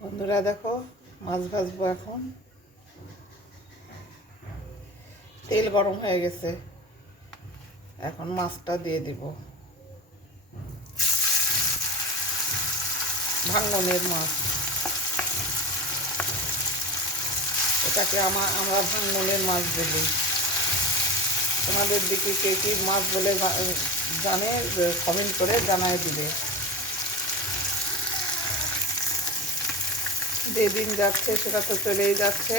বন্ধুরা দেখো, মাছ ভাজবো এখন। তেল গরম হয়ে গেছে, এখন মাছটা দিয়ে দিব। ভাঙনের মাছ, এটাকে আমরা ভাঙনের মাছ বলি। তোমাদের দিকে কে কি মাছ বলে জানে, কমেন্ট করে জানায় দিবে। যেদিন যাচ্ছে সেটা তো চলেই যাচ্ছে।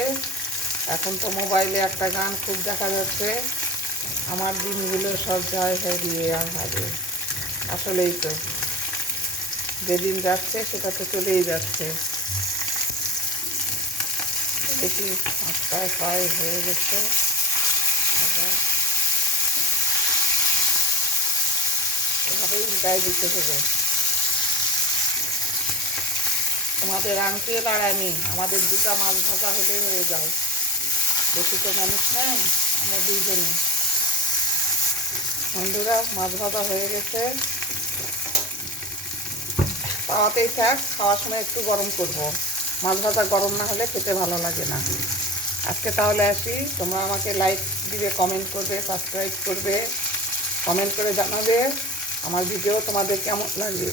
এখন তো মোবাইলে একটা গান খুব দেখা যাচ্ছে, আমার দিনগুলো সব যায় হারিয়ে আহারে। আসলেই তো, যেদিন যাচ্ছে সেটা তো চলেই যাচ্ছে। দেখি মাছটায় ফ্রাই হয়ে গেছে। এভাবেই উল্টায় দিতে হবে। তোমাদের আঙ্কেল আর আমি, আমাদের দুটা মাছ ভাজা হলে হয়ে যায়। বেশি তো মানুষ নেই, আমরা দুইজনে। বন্ধুরা, মাছ ভাজা হয়ে গেছে, তাওয়াতেই থাক। খাওয়ার সময় একটু গরম করব। মাছ ভাজা গরম না হলে খেতে ভালো লাগে না। আজকে তাহলে আসি। তোমরা আমাকে লাইক দিবে, কমেন্ট করবে, সাবস্ক্রাইব করবে, কমেন্ট করে জানাবে আমার ভিডিও তোমাদের কেমন লাগে।